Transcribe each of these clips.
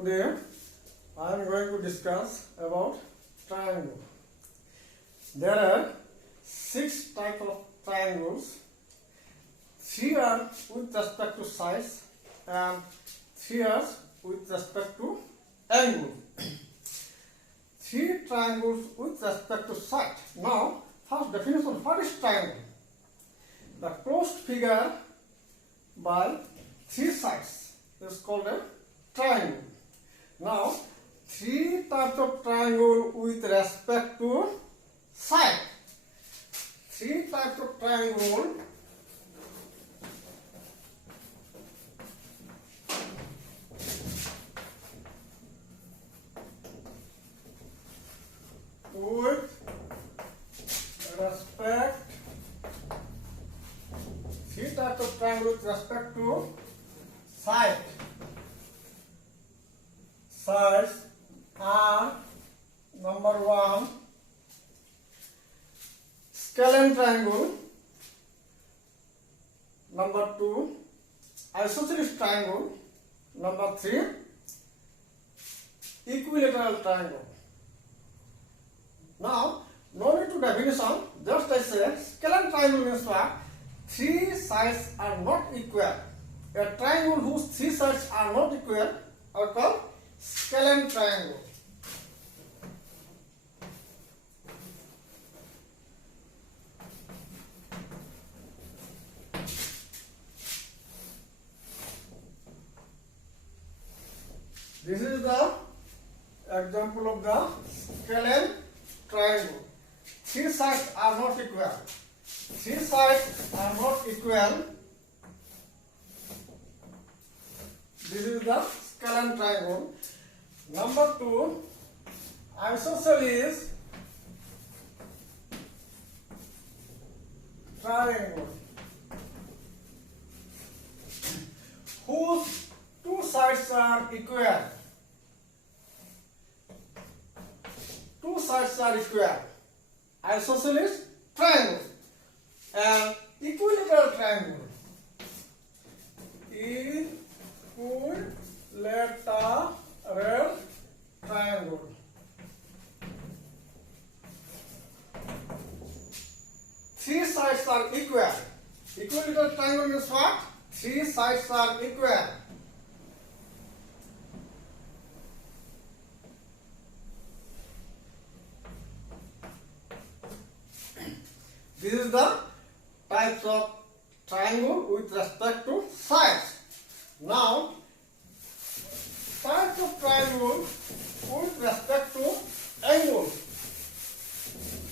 Today I am going to discuss about triangle. There are 6 types of triangles. 3 are with respect to size and 3 are with respect to angle. 3 triangles with respect to side. Now, first definition, what is triangle? The closed figure by 3 sides is called a triangle. Now, 3 types of triangle with respect to side. 3 types of triangle with respect 3 types of triangle with respect to side. Sides are number 1 scalene triangle, number 2 isosceles triangle, number 3 equilateral triangle. Now, no need to definition, just I say scalene triangle means what? 3 sides are not equal. A triangle whose 3 sides are not equal are called scalene triangle. This is the example of the scalene triangle. 3 sides are not equal. 3 sides are not equal. This is the scalene triangle. Number 2, isosceles triangle, whose 2 sides are equal. 2 sides are equal. Isosceles triangle. And equilateral triangle. Equilateral triangle. 3 sides are equal. Equilateral triangle means what? 3 sides are equal. This is the types of triangle with respect to sides. Now, types of triangle with respect to angles.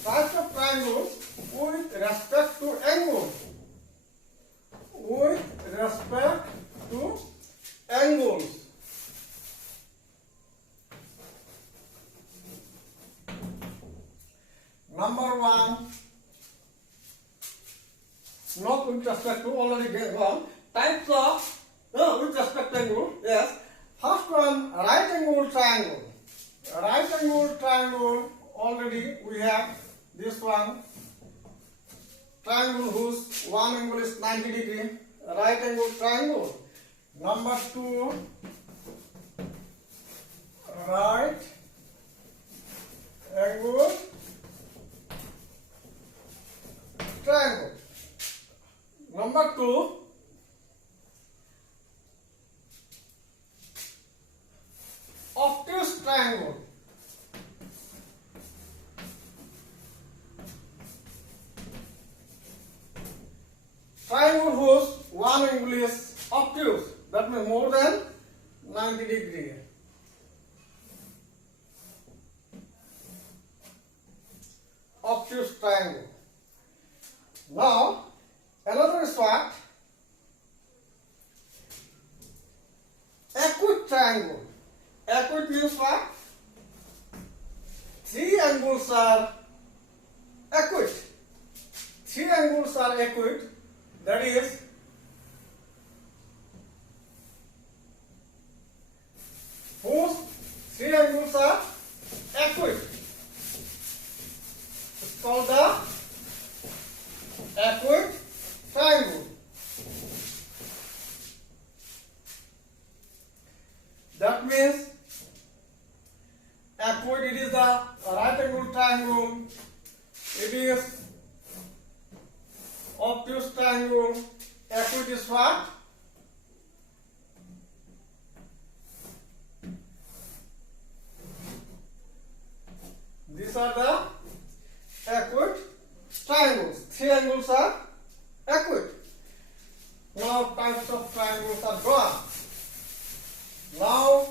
Types of triangles with respect to angles. With respect to angles. Number 1. Not with respect to, already gone. Types of with respect to angle. Yes. First one, right angle triangle. Right angle triangle, already we have this one. Triangle whose one angle is 90 degree. Right angle triangle. Number 2, right angle triangle. Number 2, obtuse triangle. Triangle whose one angle is obtuse, that means more than 90 degree. Obtuse triangle. Now, another is what? Acute triangle. Acute means what? 3 angles are acute. 3 angles are acute. That is, whose 3 angles are acute. It's called the acute triangle. That means triangle equity is what? These are the acute triangles. Three angles are acute. Now types of triangles are drawn. Now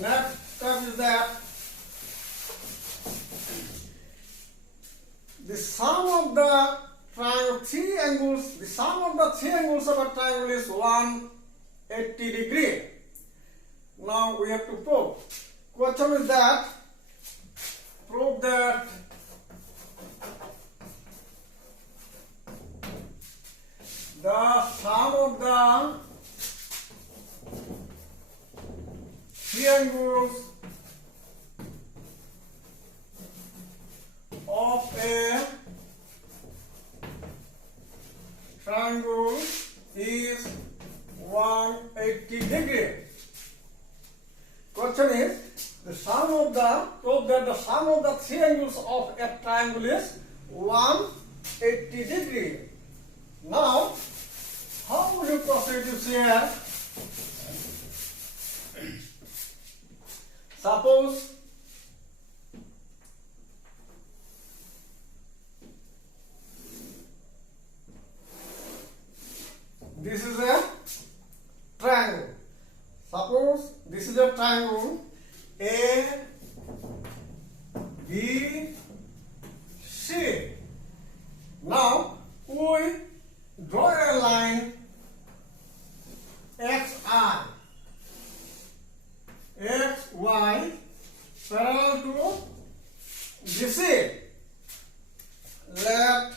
next step is that the sum of the triangle three angles, the sum of the three angles of a triangle is 180 degree. Now we have to prove. Question is that prove that the sum of the three angles of a triangle is 180 degree. Question is the sum of the prove that the sum of the three angles of a triangle is 180 degree. Now, how would you proceed to say? Suppose this is a triangle. Suppose this is a triangle A, B, C. Now we draw a line XI, XY parallel to BC. Let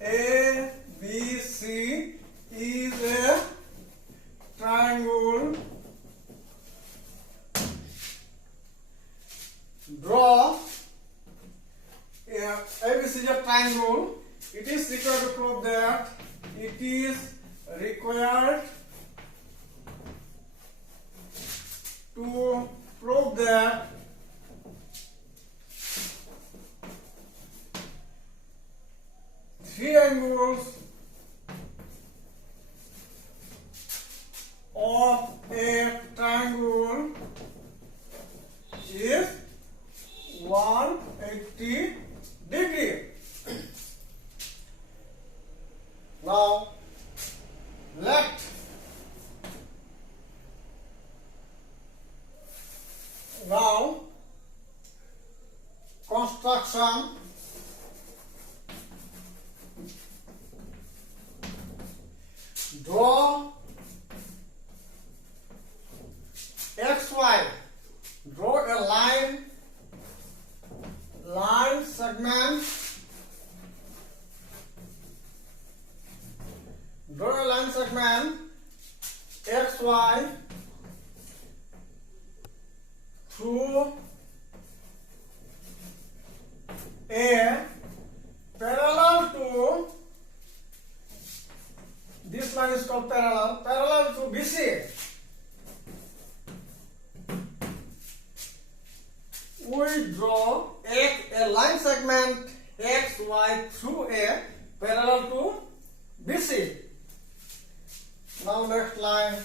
ABC is a triangle. Draw ABC is a triangle. It is required to prove that it is required to prove that three angles of a triangle is 180 degree. Now let construction draw XY, draw a line segment, draw a line segment XY through A parallel to, this line is called parallel to BC. We draw a line segment XY through A parallel to BC. Now next line.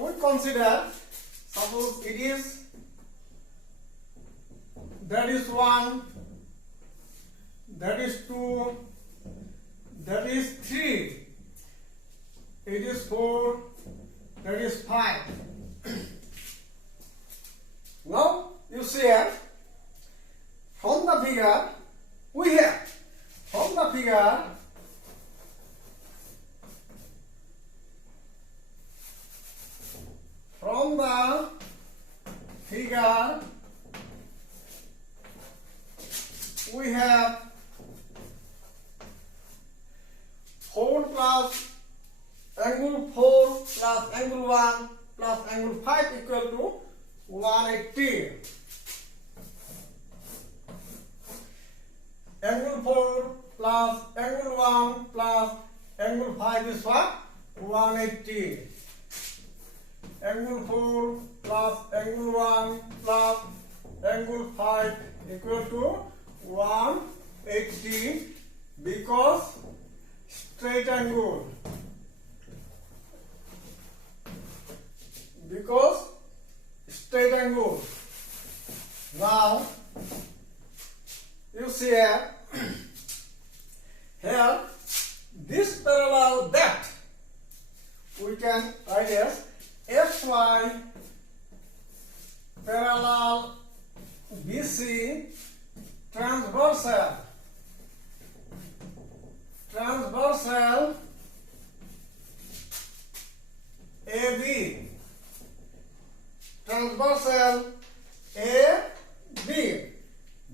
We consider, suppose it is, that is 1, that is 2, that is 3, it is 4, that is 5. Now you see here, from the figure we have, from the figure we have 4 plus angle 4 plus angle 1 plus angle 5 equal to 180. plus angle 1 plus angle 5 is what? 180. Angle 4 plus angle 1 plus angle 5 equal to 180 because straight angle. Because straight angle. Now you see here, here this parallel that we can write as xy parallel BC transversal AB transversal AB.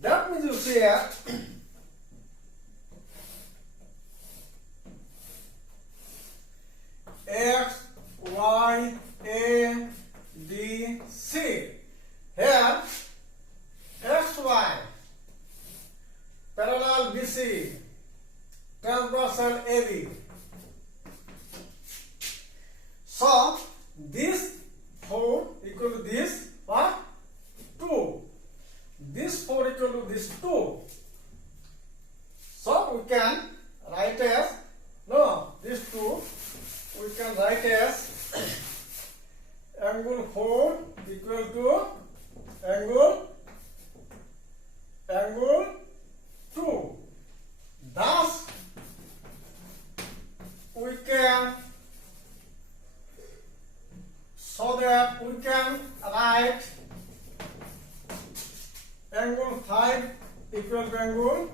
That means you see here X, Y, A, D, C. Here XY parallel BC transversal AB. So this 4 equal to this what? 2. This 4 equal to this 2. So we can write as, no, this 2 we can write as angle 4 equal to angle 2. Thus we can, so that we can write angle 5 equal to angle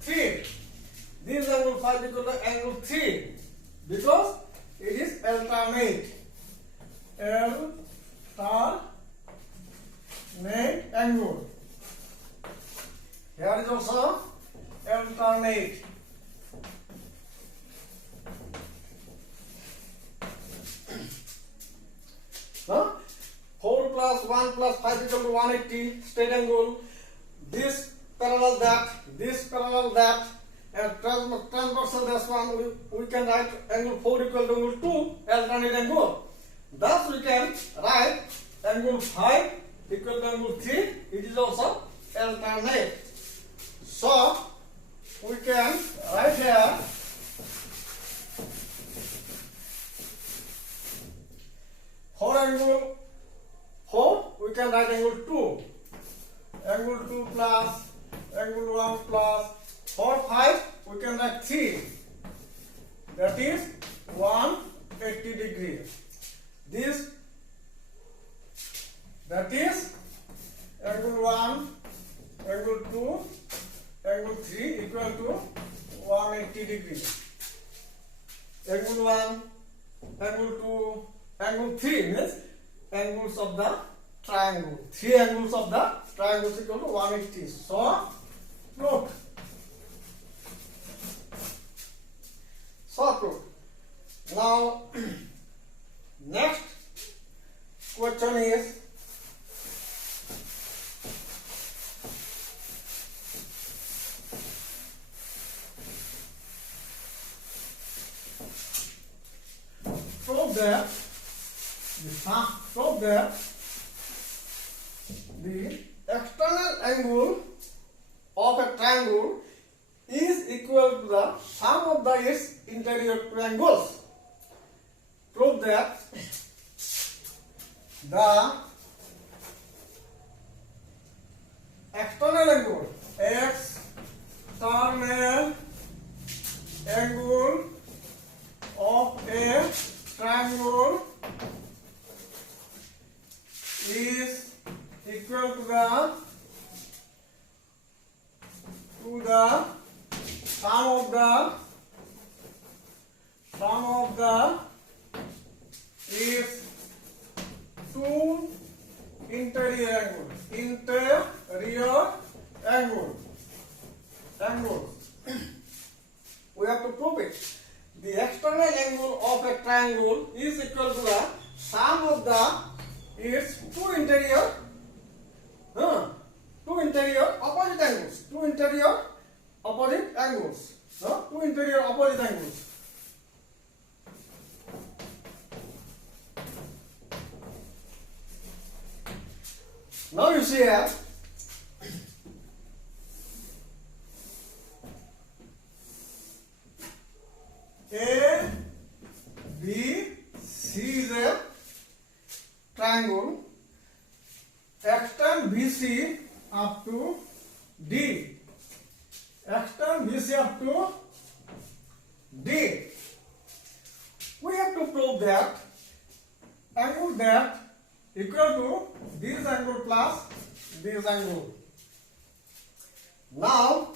3. This angle 5 equal to angle 3 because it is alternate. Alternate angle. Here is also alternate. Huh? 4 plus 1 plus 5 equal to 180 straight angle. This parallel that, and transversal this one we can write angle 4 equal to angle 2 alternate angle. Thus we can write angle 5 equal to angle 3. It is also alternate. So we can write here for angle 4 we can write angle 2. Angle 2 plus angle 1 plus 4, 5 we can write 3. That is 180 degree. This, that is angle 1, angle 2, angle 3 equal to 180 degree. Angle 1, angle 2, angle 3 means angles of the triangle. 3 angles of the triangle is equal to 180. So look. So look. Now next question is prove that the external angle of a triangle is equal to the sum of its interior two angles. Prove that the external angle of a triangle is equal to the sum of its two interior angles. We have to prove it. The external angle of a triangle is equal to the sum of its two interior opposite angles. angles, no? Two interior opposite angles. Now you see here, A, B, C is a triangle. Extend BC up to D. Extend BC up to D. We have to prove that angle that equal to this angle plus this angle. Now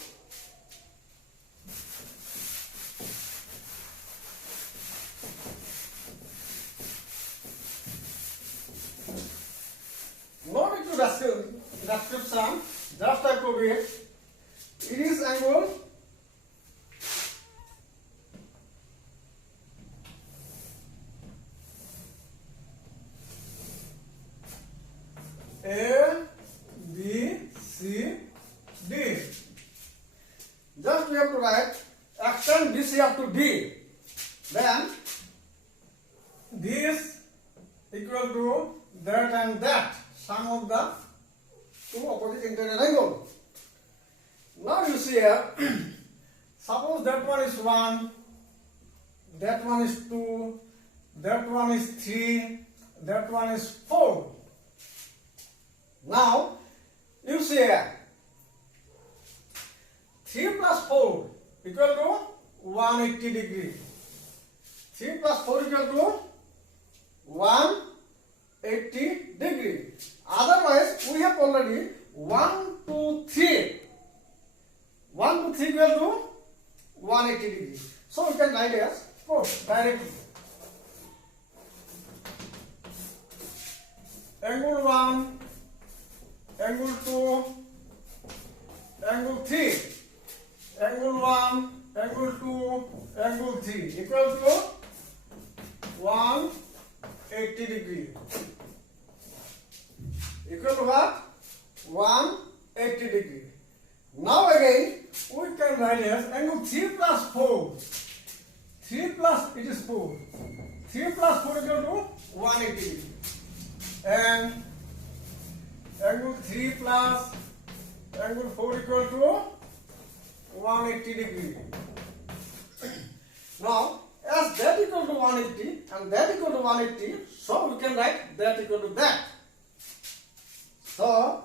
no need to description, just I prove it. It is angle A, B, C, D. Just we have to write extend BC up to D. Then this equal to that and that, sum of the two opposite interior angle. Now you see here, suppose that one is 1, that one is 2, that one is 3, that one is 4. Now you see here, 3 plus 4 equal to 180 degree. 3 plus 4 equal to 180 degree. Otherwise, we have already 1, 2, 3. 1 to 3 equal to 180 degree. So we can write as 4 directly. Angle 1, angle 2, angle 3. Angle 1, angle 2, angle 3 equal to 180 degree. Equal to what? 180 degree. Now again, we can write as angle 3 plus 4. 3 plus, it is 4. 3 plus 4 equal to 180 degree. And angle 3 plus angle 4 equal to 180 degree. Now, as that equal to 180 and that equal to 180, so we can write that equal to that. So,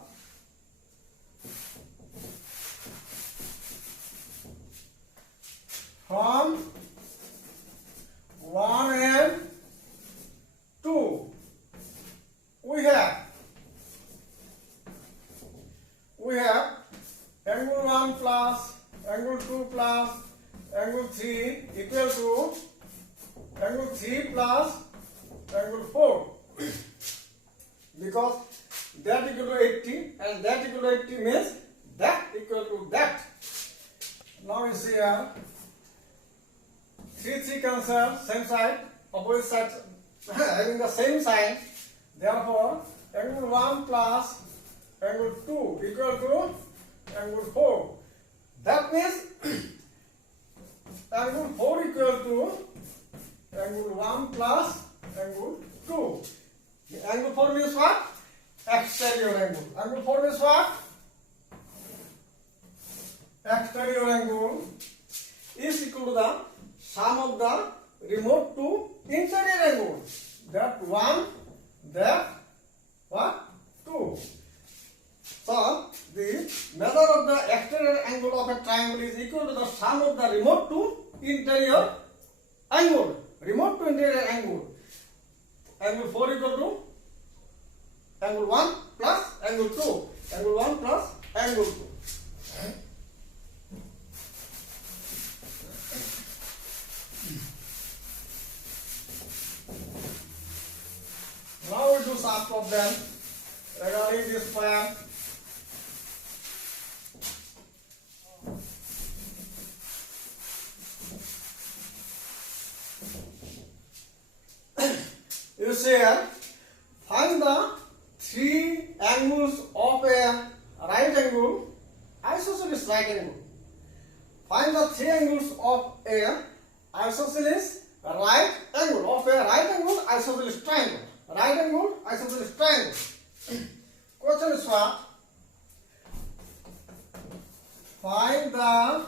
from 1 and 2, we have angle 1 plus angle 2 plus angle 3 equal to angle 3 plus angle 4. Because that equal to 80 and that equal to 80 means that equal to that. Now you see here, 3 cancel, same side, opposite sides having the same sign. Therefore, angle 1 plus angle 2 equal to angle 4. That means angle 4 equal to angle 1 plus angle 2. Angle 4 means what? Exterior angle. Angle 4 means what? Exterior angle is equal to the sum of the remote to interior angle. That 1, that what? 2. So, the measure of the exterior angle of a triangle is equal to the sum of the remote to interior angle. Remote to interior angle. Angle 4 equal to angle 1 plus angle 2. Angle 1 plus angle 2. Now we do some problem regarding this plan. You see here, find the 3 angles of a right angle, isosceles right angle. Find the three angles of a isosceles right angle of a right angle isosceles triangle. Right angle isosceles triangle. Question is what? Find the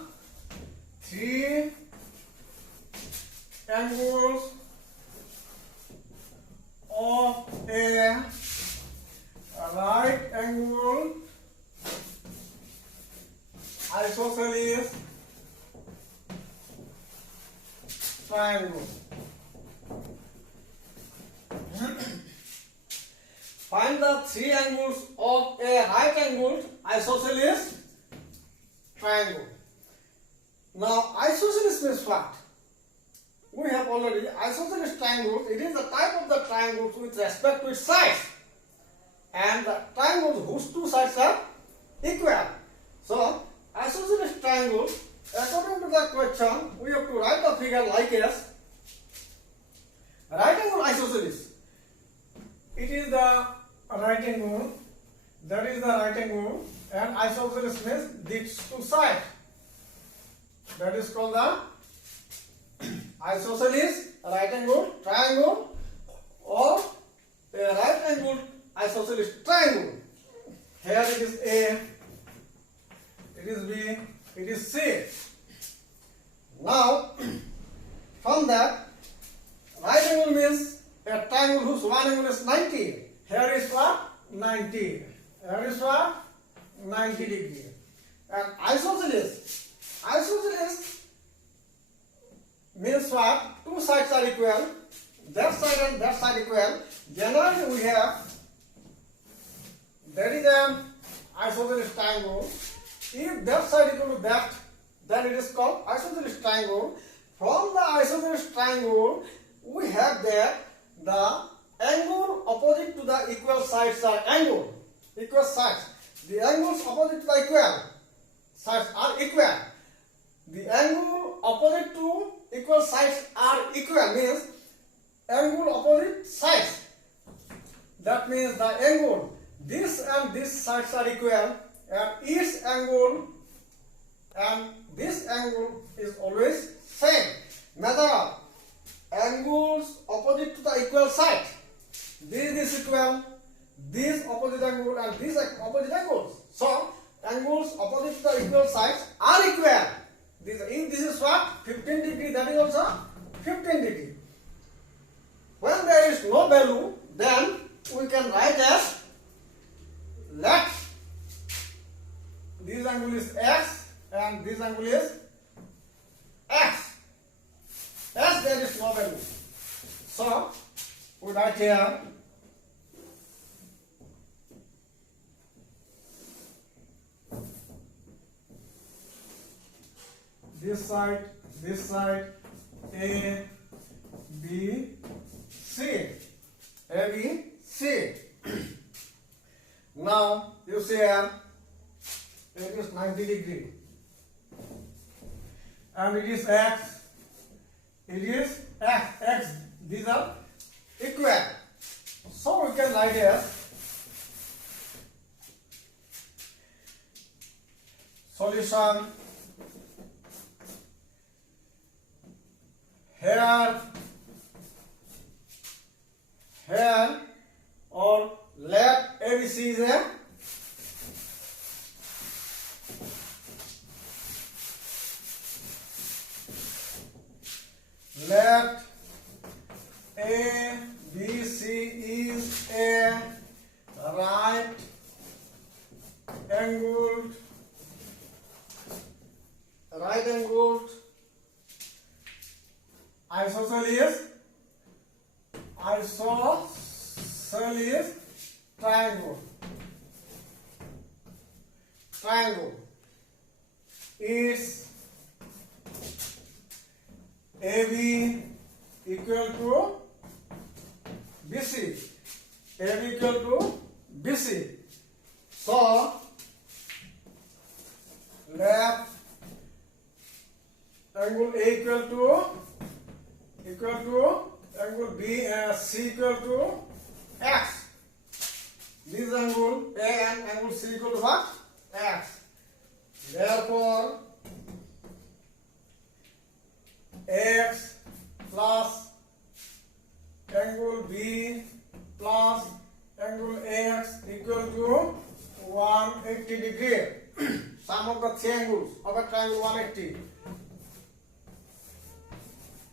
three angles of a right angle isosceles triangle. Find the three angles of a right angle isosceles triangle. Now, isosceles means what? We have already isosceles triangles. It is the type of the triangles with respect to its sides, and the triangles whose two sides are equal. So, isosceles triangle, according to the question, we have to write the figure like as right angle isosceles. It is the right angle, that is the right angle, and isosceles means these two sides. That is called the isosceles right angle triangle or a right angle isosceles triangle. Here it is A, it is B, it is C. Now, from that, right angle means a triangle whose one angle is 90. Here is what? 90. Here is what? 90 degree. And isosceles means what? Two sides are equal. That side and that side equal. Generally, we have that is an isosceles triangle. If that side equal to that, then it is called isosceles triangle. From the isosceles triangle, we have there the angle opposite to the equal sides are angle. Equal sides. The angles opposite to the equal sides are equal. The angle opposite to equal sides are equal means angle opposite sides. That means the angle, this and this sides are equal, and each angle and this angle is always same. Method of angles opposite to the equal side. This is equal, this opposite angle and this opposite angles. So angles opposite to the equal sides are equal. If this is what? 15 degree, that is also 15 degree. When there is no value, then we can write as let this angle is x and this angle is x. As there is no value. So we write here this side, A, B, C. A, B, C. Now you see here it is 90 degree and it is x. It is x. These are equal. So we can write as solution. Here or let ABC is a let ABC is a right angled isosceles triangle. Its AB equal to BC. AB equal to BC. So let angle A equal to angle B and C equal to x. This angle A and angle C equal to what? X. Therefore, X plus angle B plus angle X equal to 180 degree. Sum of the three angles of a triangle 180.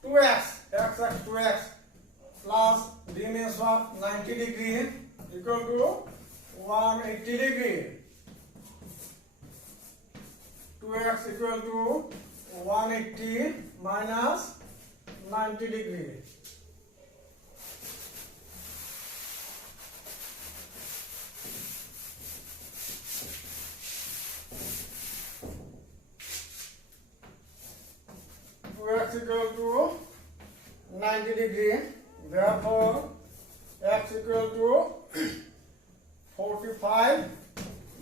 2x, x 2x plus D means what? 90 degree equal to 180 degree. 2x equal to 180 minus 90 degree. X equal to 90 degree, therefore x equal to 45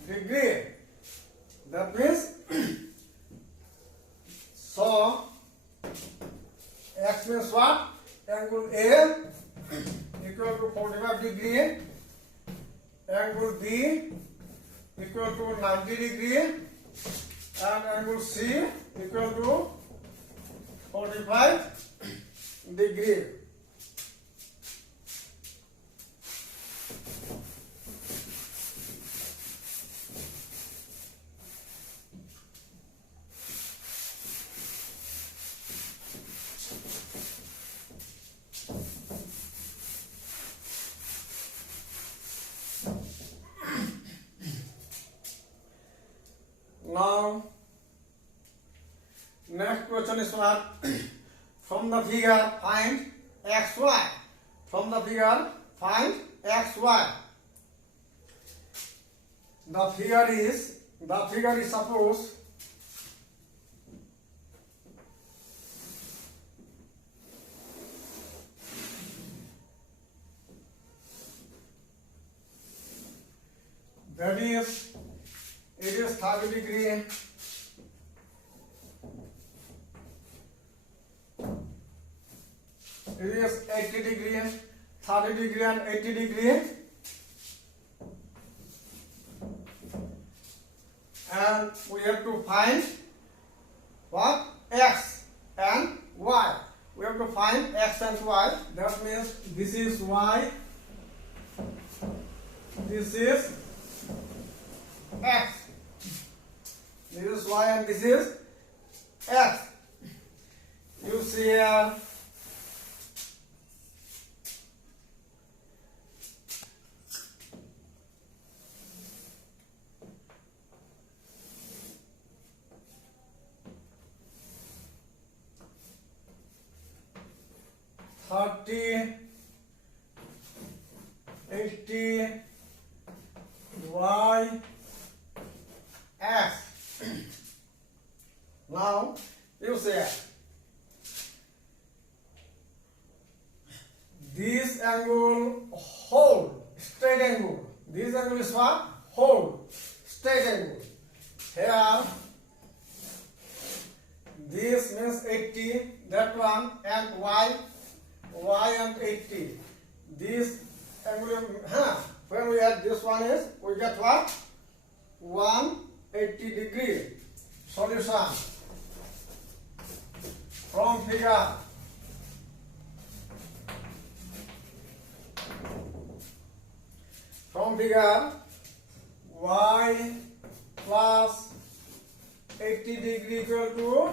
degree. That means so x means what? Angle A equal to 45 degree, angle B equal to 90 degree, and angle C equal to 45 degree. Now, next question is what? From the figure, find xy. From the figure, find xy. The figure is suppose that is, it is 30 degree. It is 80 degree, 30 degree and 80 degree. And we have to find what? X and Y. We have to find X and Y. That means this is Y, this is X. This is Y and this is X. You see here, $30, $80, Y, X. Now you say this angle whole straight angle. This angle is what? Whole straight angle. Here this means 80, that one, and Y and 80. This angle, when we add this one is, we get what? 180 degree. Solution from figure. From figure, Y plus 80 degree equal to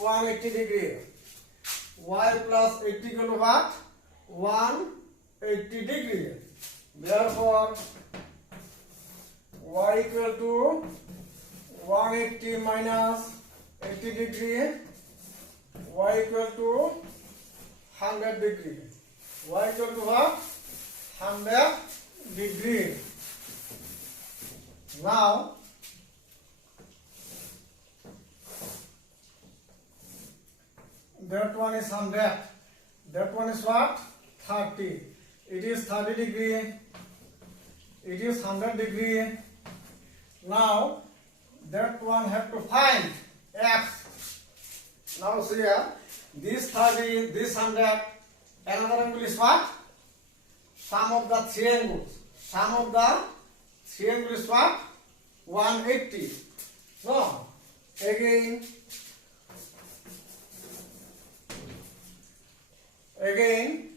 180 degree. Y plus 80 equal to what? 180 degree. Therefore, Y equal to 180 minus 80 degree. Y equal to 100 degree. Y equal to what? 100 degree. Now, that one is 100. That one is what? 30. It is 30 degree. It is 100 degree. Now, that one have to find X. Now see here, this 30, this 100, another angle is what? Sum of the three angles. Sum of the three angles is what? 180. No. Again, Again,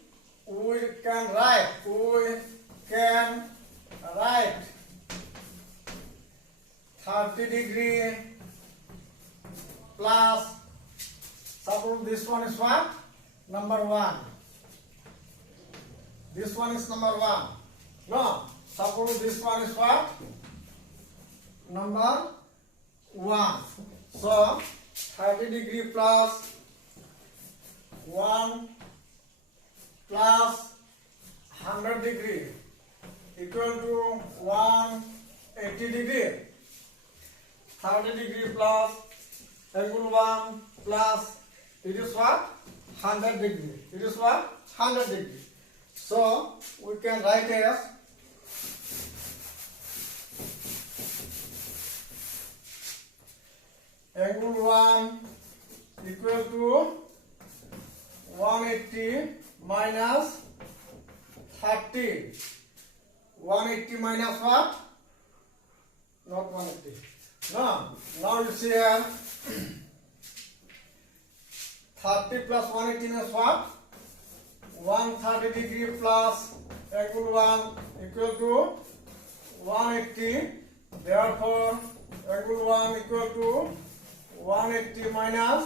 we can write 30 degree plus, suppose this one is what? Number 1. This one is number 1. No, suppose this one is what? Number 1. So 30 degree plus 1 plus 100 degree equal to 180 degree. 30 degree plus angle 1 plus, it is what? 100 degree. It is what? 100 degree. So we can write as angle 1 equal to 180 minus 30. 180 minus what? Not 180. No. Now you see here 30 plus 180 means what? 130 degree plus angle 1 equal to 180. Therefore, angle 1 equal to 180 minus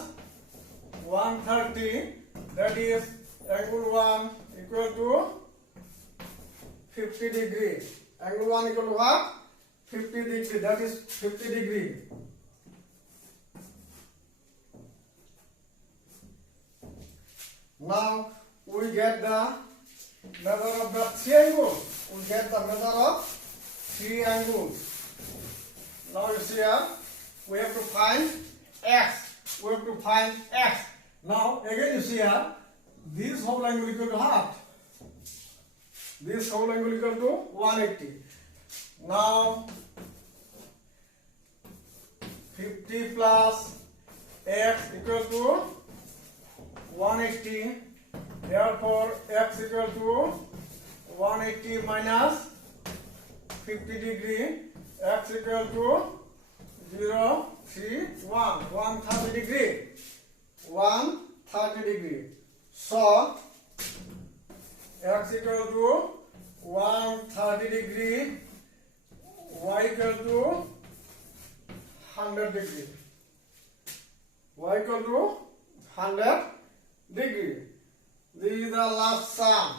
130. That is angle 1 equal to 50 degree. Angle 1 equal to what? 50 degree. That is 50 degree. Now we get the measure of the three angles. We get the measure of three angles. Now you see here, we have to find x. We have to find x. Now again you see here, this whole angle equal to what? This whole angle equal to 180. Now 50 plus x equal to 180. Therefore, x equal to 180 minus 50 degree. X equal to 0, 3, 1. 130 degree. 130 degree. So, x equal to 130 degree. Y equal to 100 degree. Y equal to 100 degree. This is the last sum.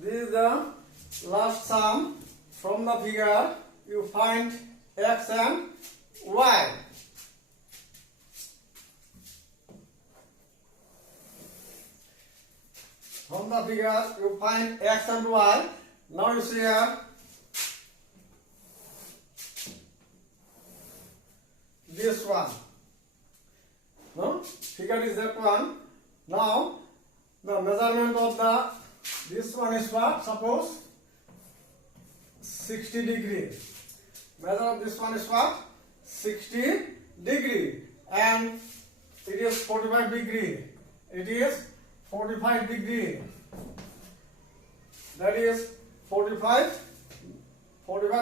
This is the last sum. From the figure, you find x and y. From the figure, you find x and y. Now you see here, this one. No? Figure is that one. Now, the measurement of this one is what? Suppose 60 degree. Measure of this one is what? 60 degree. And it is 45 degree. It is 45 degree. That is 45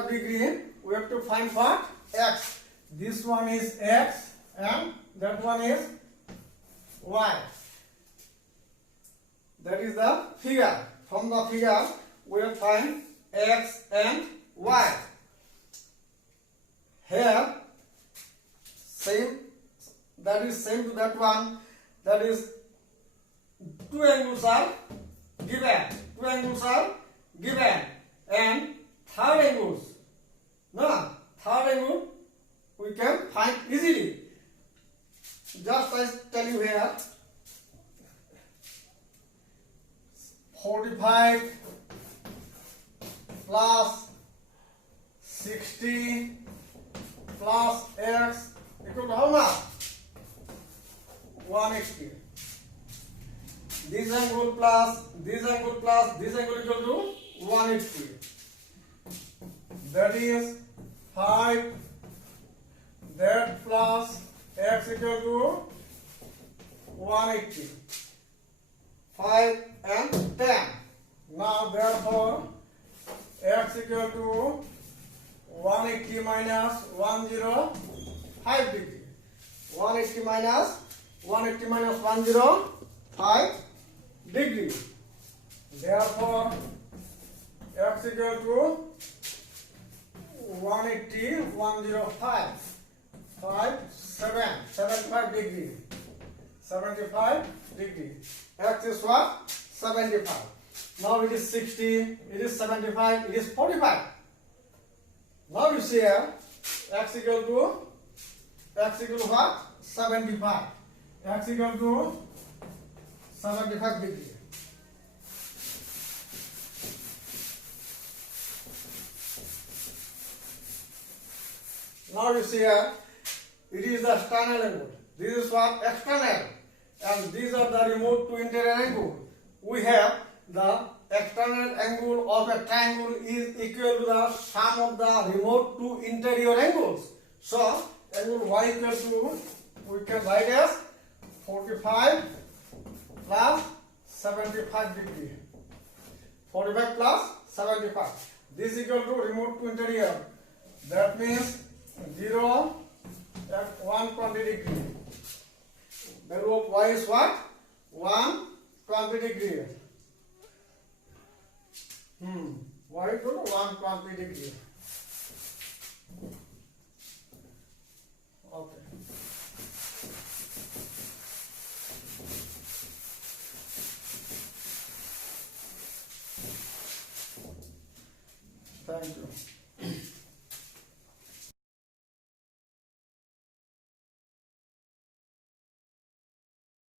degree. We have to find what? X. This one is x and that one is y. That is the figure. From the figure, we will find x and y. Here, same, that is same to that one. That is, two angles are given. Two angles are given. And third angles. No, third angle we can find easily. Just I tell you here, 45 plus 60 plus x equal to how much? 180. This angle plus this angle plus this angle equal to 180. That is 5. That plus x equal to 180. 5 and 10. Now therefore x equal to 180 minus 105 degree. 180 minus 105 degree. Therefore x equal to 180 105 75 degree. 75 degree. X is what? 75. Now it is 60, it is 75, it is 45. Now you see here x equal to what? 75. X equal to 75 degree. Now you see here it is the external angle. This is what? External. And these are the remote to interior angle. We have the external angle of a triangle is equal to the sum of the remote to interior angles. So angle y equal to, we can write as 45 plus 75 degree. 45 plus 75. This is equal to remote to interior. That means 0 at 120 degree. Value of y is what? 120 degree. Y equal to 120 degree. Okay. Thank you.